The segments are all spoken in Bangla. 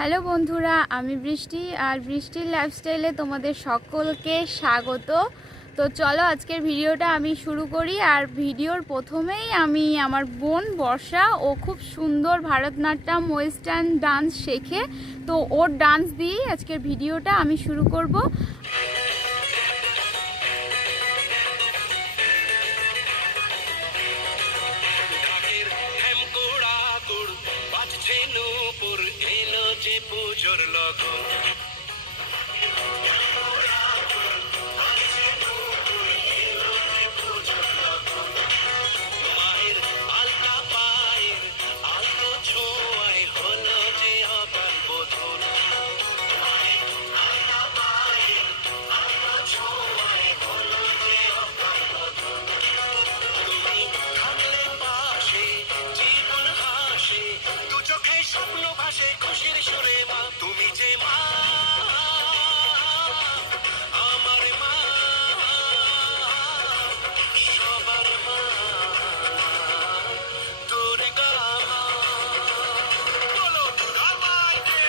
হ্যালো বন্ধুরা, আমি বৃষ্টি আর বৃষ্টির লাইফস্টাইলে তোমাদের সকলকে স্বাগত। তো চলো আজকের ভিডিওটা আমি শুরু করি। আর ভিডিওর প্রথমেই আমি আমার বোন বর্ষা, ও খুব সুন্দর ভারতনাট্যম ওয়েস্টার্ন ডান্স শেখে, তো ওর ডান্স দিয়েই আজকের ভিডিওটা আমি শুরু করব। পুজোর লগন মায়ের আলতা পায়ের আলতো ছোঁয়ায় হলো যে অকাল বোধন। আলতা পায়ের আলতো ছোঁয়ায় হলো যে অকাল বোধন। তুমি থাকলে পাশে জীবন হাসে, দু চোখে স্বপ্ন ভাসে খুশির সুরে। মা তুমি যে মা, আমার মা, সবার মা, দুর্গা মা। বলো দুর্গা মাইকে,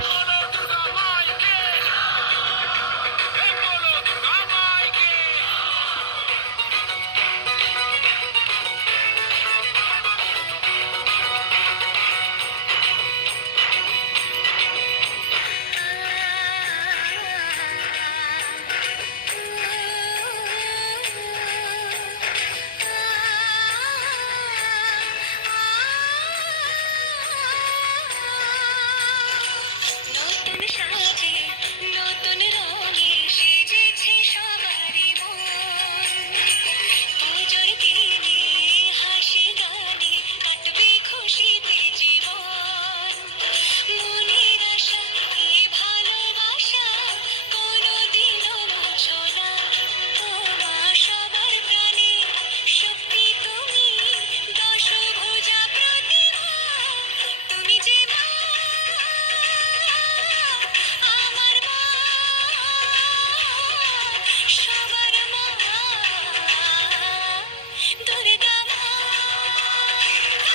বলো দুর্গা মাইকে, বলো দুর্গা মাইকে। নতুন সাজে নতুন রঙে সেজেছে সবারই মন। পুজোর দিনে হাসি গানে কাটবে খুশিতে জীবন। মনের আশা এই ভালোবাসা কোনোদিনও মুছো না। ও মা সবার প্রাণে শক্তি তুমি, দশভুজা প্রতিমা। তুমি যে মা, আমার মা, সবার মা, দুর্গা মা।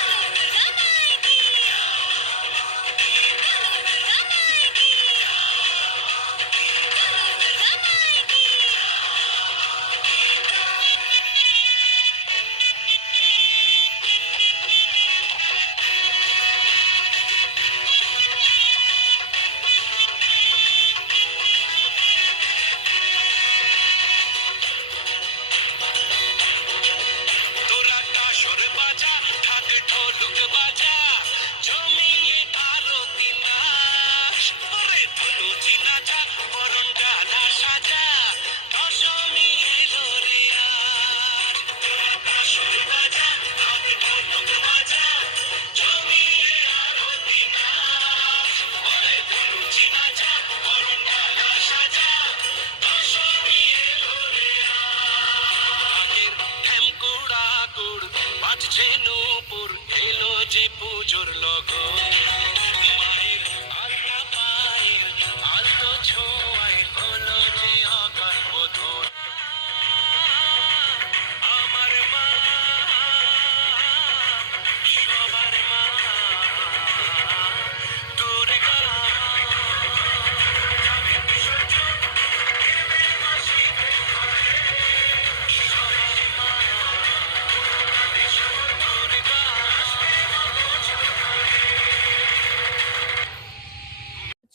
দুর্গা মাইকি, দুর্গা মাইকি, দুর্গা মাইকি। তোরা কাসর বাজা, ঢাক ঢোলক বাজা, জমিয়ে আরতি নাচ। ওরে ধনুচি নাচা, বরণ ডালা সাজা, দশমী এলো রে আজ। তোরা কাসর বাজা, ঢাক ঢোলক বাজা, জমিয়ে আরতি নাচ। ওরে ধনুচি নাচা, বরণ ডালা সাজা, দশমী এলো রে আজ। ঢ্যামকুড়া কুড় বাজছে নূপুর, এলো যে পুজোর লগন। মায়ের আলতা পায়ের আলতো ছোঁয়ায় হলো যে অকাল বোধন। আমার মা, সবার মা, দুর্গা মা। যাবে বিসর্জন, দেবে মাসিকে ঘরে, সবার মা, দুর্গা আসবে বছর ধরে।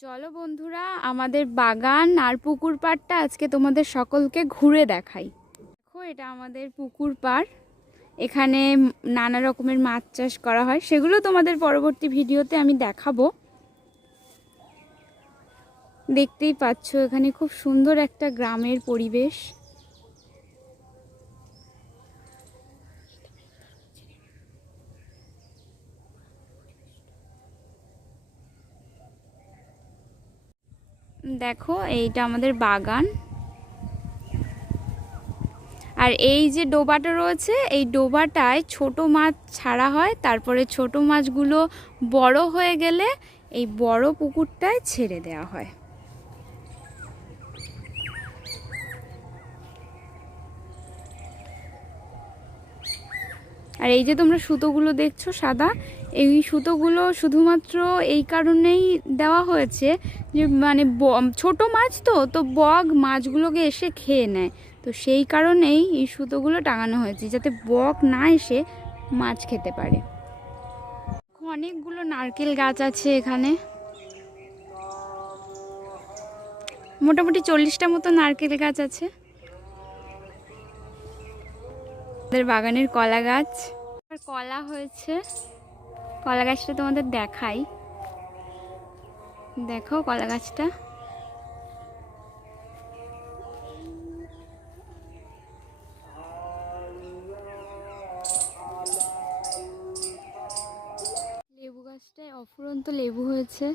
চলো বন্ধুরা, আমাদের বাগান আর পুকুর পাড়টা আজকে তোমাদের সকলকে ঘুরে দেখাই। দেখো, এটা আমাদের পুকুর পাড়। এখানে নানা রকমের মাছ চাষ করা হয়, সেগুলো তোমাদের পরবর্তী ভিডিওতে আমি দেখাবো। দেখতেই পাচ্ছ এখানে খুব সুন্দর একটা গ্রামের পরিবেশ। দেখো, এইটা আমাদের বাগান। আর এই যে ডোবাটা রয়েছে, এই ডোবাটায় ছোট মাছ ছাড়া হয়, তারপরে ছোট মাছগুলো বড় হয়ে গেলে এই বড় পুকুরটায় ছেড়ে দেওয়া হয়। আর এই যে তোমরা সুতোগুলো দেখছো সাদা, এই সুতোগুলো শুধুমাত্র এই কারণেই দেওয়া হয়েছে যে মানে ছোট মাছ তো বগ মাছগুলোকে এসে খেয়ে নেয়, তো সেই কারণেই এই সুতোগুলো টাঙানো হয়েছে যাতে বগ না এসে মাছ খেতে পারে। অনেকগুলো নারকেল গাছ আছে এখানে, মোটামুটি 40টা মতো নারকেল গাছ আছে। আমাদের বাগানের কলা গাছ, কলা হয়েছে, কলা গাছটা তোমাদের দেখাই, দেখো কলা গাছটা। লেবু গাছটায় অফুরন্ত লেবু হয়েছে।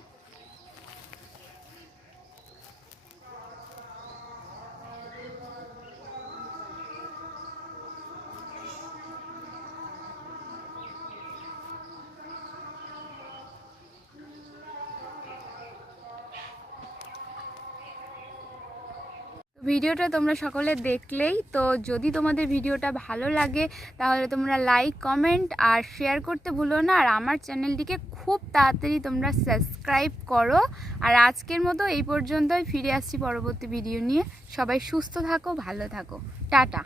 ভিডিওটা তোমরা সকলে দেখলেই তো, যদি তোমাদের ভিডিওটা ভালো লাগে তাহলে তোমরা লাইক, কমেন্ট আর শেয়ার করতে ভুলো না। আর আমার চ্যানেলটিকে খুব তাড়াতাড়ি তোমরা সাবস্ক্রাইব করো। আর আজকের মতো এই পর্যন্তই, ফিরে আসছি পরবর্তী ভিডিও নিয়ে। সবাই সুস্থ থাকো, ভালো থাকো, টাটা।